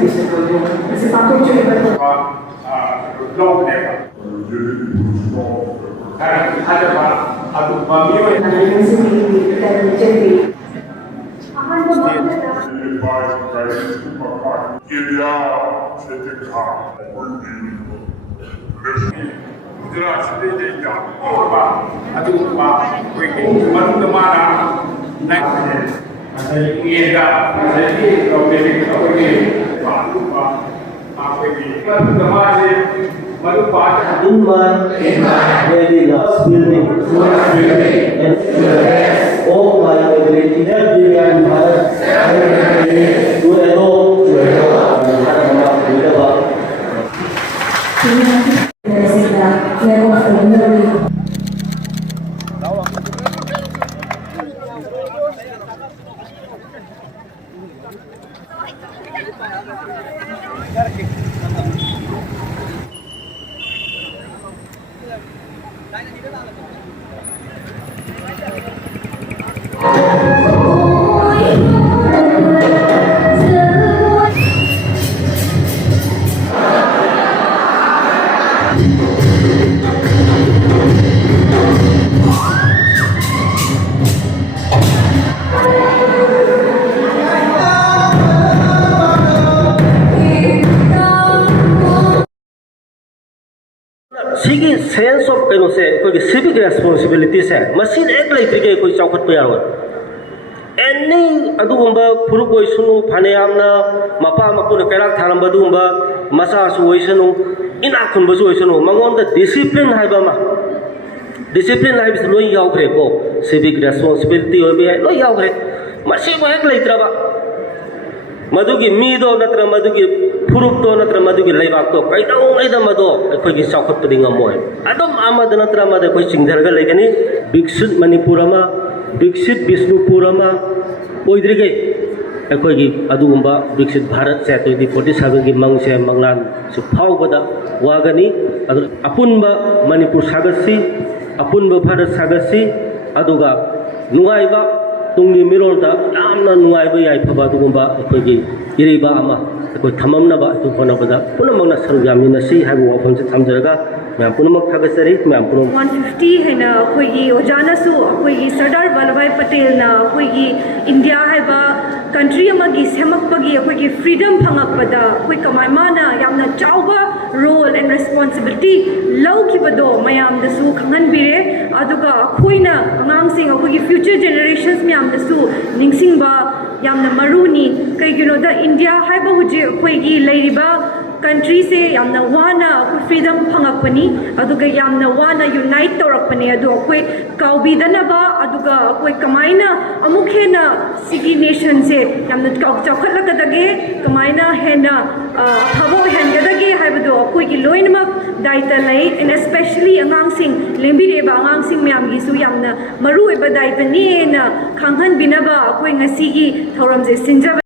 Bishnupur masi pangthokkhre in my daily last building and all my ability every and to alone Sigi sense of kano se koi civic responsibility se machine ek laitri ke koi chaukat pa yawa any adugumba puru koi sunu phane amna mapa mapun kerak tharam badumba masa su oisanu ina kun basu oisanu mangon da discipline haiba ma discipline hai bis loi yaw kre ko civic responsibility hobi hai loi yaw kre masi ba ek laitra ba madugi mido natra madugi Puruk to natra madugi laibak to kai dau ai da mado koi gi chaukat padi ngamoy adom amad natra mad koi chingdar ga legani Biksit Manipur ama Biksit Bishnupur ama oidri gai koi gi adugumba Biksit Bharat se to di 47 gi mang se manglan su phau bada wagani apunba Manipur sagasi apunba Bharat sagasi aduga nungaiba tungni mirol da yamna nungaiba yai phaba adugumba koi gi iriba ama koi thamamna ba tu phona bada punamang na saru yamina si habu wafam se thamjaraga ma'am पुनमक थगसरी ma'am Punam 150 है ना कोई ओजाना सु कोई सरदार वल्लभभाई पटेल ना कोई India है बा कंट्री अमगी सेमकपगी कोई फ्रीडम फंगकपदा कोई कमाय माना यामना चावबा रोल एंड रिस्पांसिबिलिटी लौखिबदो मयाम दसु खंगन बिरे अदुगा खोइना अंगांगसिंग कोई फ्यूचर जनरेशंस म्याम दसु निंगसिंगबा यामना मरुनी कईगिनो द इंडिया है बा हुजे कोई लेरिबा country se yamna wana freedom phangakpani aduga yamna wana unite torapani adu koi kaubidana ba aduga koi kamaina amukhena sigi nation se yamna chakhatlakadage kamaina hena thabo hengadage haibado koi gi loinmak daita lai and especially angang sing lembire ba angang sing myam gi su yamna maru eba daita ni na khanghan binaba koi ngasi gi thoram je sinja